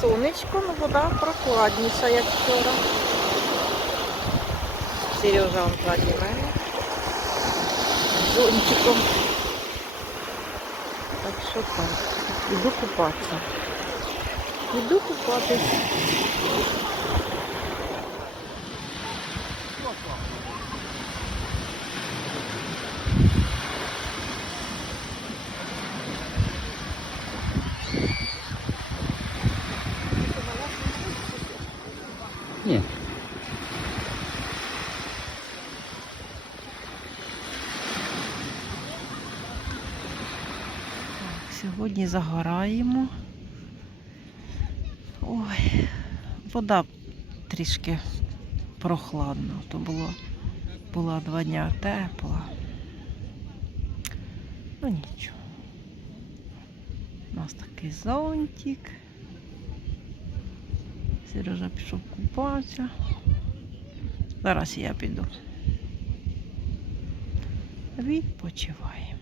сонечко, ну вода прохладніша, як вчора. Сережа он ззаді мене. З Зонтиком. Так що так. Іду купатися. Іду купатись. Сьогодні загораємо. Ой, вода трішки прохладна. То було, була два дня тепла. Ну нічого. У нас такий зонтик. Сережа пішов купатися. Зараз я піду. Відпочиваємо.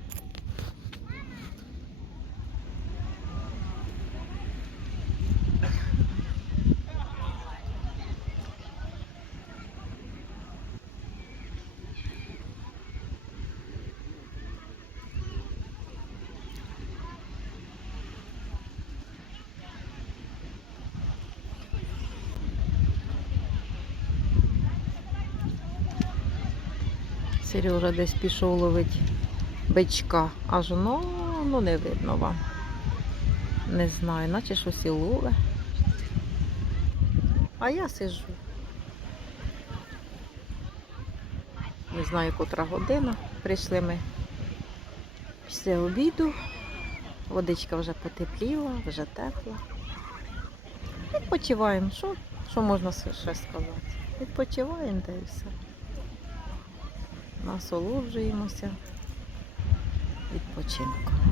Сережа десь пішов ловить бичка, аж ну, ну не видно вам. Не знаю, наче щось і лове. А я сижу. Не знаю, котра година. Прийшли ми після обіду. Водичка вже потепліла, вже тепла. Відпочиваємо. Що, що можна ще сказати? Відпочиваємо та і все насолоджуємося відпочинком.